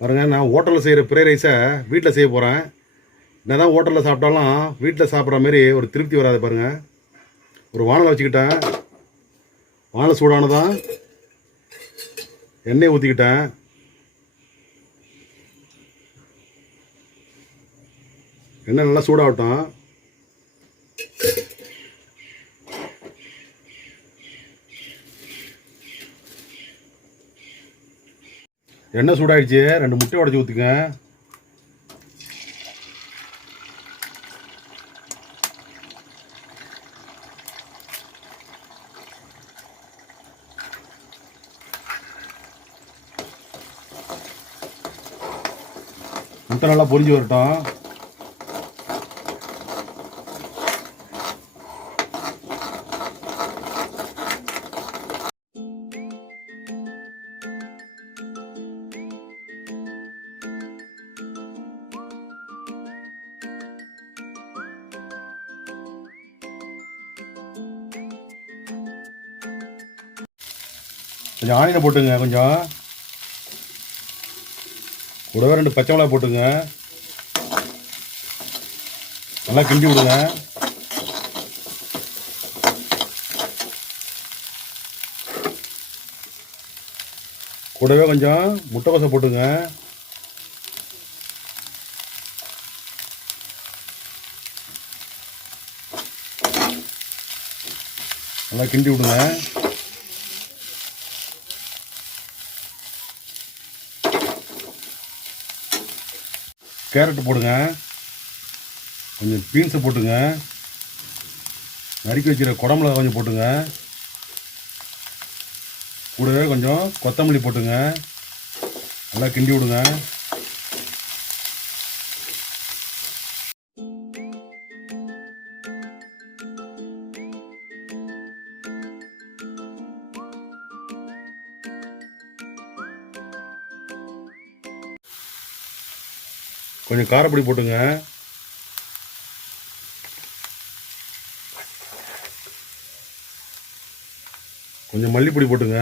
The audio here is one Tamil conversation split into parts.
பாருங்க, நான் ஹோட்டலில் செய்கிற ஃப்ரைட் ரைஸை வீட்டில் செய்ய போகிறேன். என்ன தான் ஹோட்டலில் சாப்பிட்டாலும் வீட்டில் சாப்பிட்ற மாதிரி ஒரு திருப்தி வராது. பாருங்கள், ஒரு வானலை வச்சுக்கிட்டேன். வானலை சூடானதான் எண்ணெய் ஊற்றிக்கிட்டேன். எண்ணெய் நல்லா சூடாகட்டும். எண்ணெய் சூடாயிடுச்சு. 2 முட்டை உடச்சி ஊற்றுங்க. முட்டை நல்லா பொரிஞ்சு வரட்டும். கொஞ்சம் ஆனியனை போட்டுங்க. கொஞ்சம் கூடவே 2 பச்சை மிளகாய் போட்டுங்க. நல்லா கிண்டி விடுங்க. கூடவே கொஞ்சம் முட்டைக்கோசை போட்டுங்க. நல்லா கிண்டி விடுங்க. கேரட் போடுங்க. கொஞ்சம் பீன்ஸை போட்டுங்க. நறுக்கி வச்சுக்கிற குடமிளகா கொஞ்சம் போட்டுங்க. கூடவே கொஞ்சம் கொத்தமல்லி போட்டுங்க. நல்லா கிண்டி விடுங்க. கொஞ்சம் காரப்பொடி போட்டுங்க. கொஞ்சம் மல்லிப்பொடி போட்டுங்க.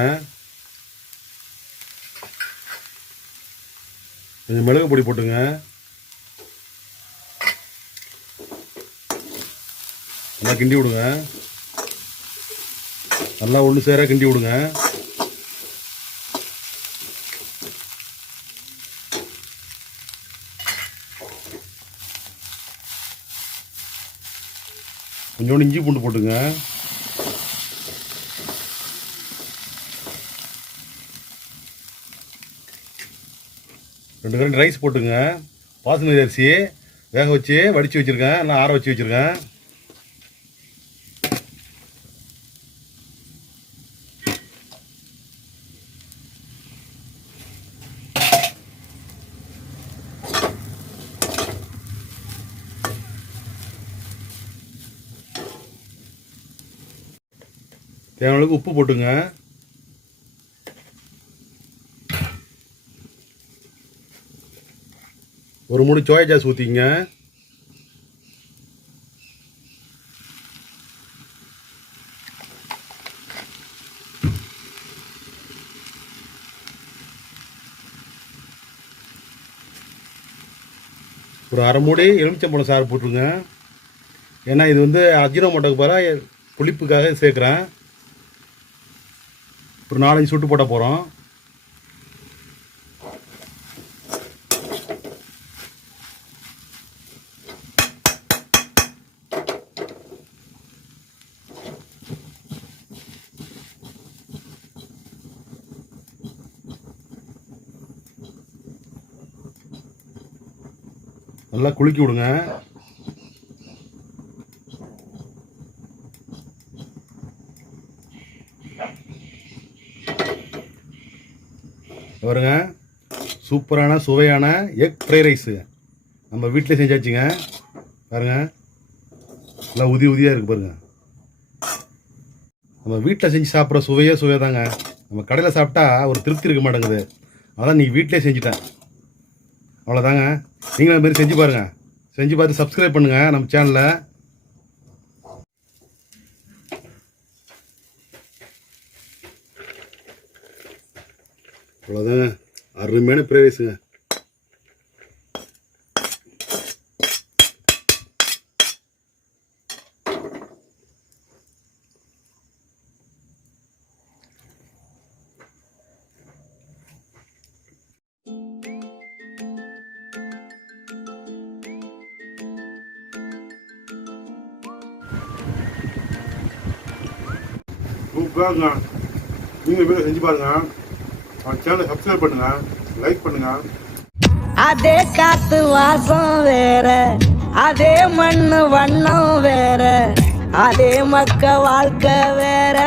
கொஞ்சம் மிளகு பொடி போட்டுங்க. நல்லா கிண்டி விடுங்க. நல்லா ஒன்று சேர கிண்டி விடுங்க. கொஞ்சோண்டு இஞ்சி பூண்டு போட்டுங்க. ரெண்டு கரண்டி ரைஸ் போட்டுங்க. பாசுமதி அரிசி வேக வச்சு வடித்து வச்சுருக்கேன். நல்லா ஆற வச்சு வச்சுருக்கேன். தேவையான அளவுக்கு உப்பு போட்டுங்க. ஒரு மூணு சோயா சாஸ் ஊற்றிங்க. ஒரு அரை மூடி எலுமிச்சம்பழம் சாறு போட்டுருங்க. ஏன்னா இது வந்து அஜினோமோட்டோக்கு பதிலாக புளிப்புக்காக சேர்க்குறேன். ஒரு 4-5 சுட்டு போட போகிறோம். நல்லா குலுக்கி விடுங்க. பாருங்க, சூப்பரான சுவையான எக் ஃப்ரைட் ரைஸு நம்ம வீட்டிலே செஞ்சாச்சுங்க. பாருங்க, நல்லா உதியாக இருக்குது. பாருங்க, நம்ம வீட்டில் செஞ்சு சாப்பிட்ற சுவையே தாங்க. நம்ம கடையில் சாப்பிட்டா ஒரு திருப்தி இருக்க மாட்டேங்குது. அதான் நீங்கள் வீட்டிலே செஞ்சுட்டேன். அவ்வளோதாங்க. நீங்களும் அதுமாரி செஞ்சு பாருங்கள். செஞ்சு பார்த்து சப்ஸ்கிரைப் பண்ணுங்கள் நம்ம சேனலை. அவ்வளோதாங்க, அருமையான ஃப்ரைட் ரைஸுங்க. சூப்பராக நீங்கள் வீட்டில் செஞ்சு பாருங்க. அவன் சேனலை சப்ஸ்கிரைப் பண்ணுங்க, லைக் பண்ணுங்க. அதே காத்து வாசம் வேற, அதே மண்ணு வண்ணம் வேற, அதே மக்க வாழ்க்கை வேற.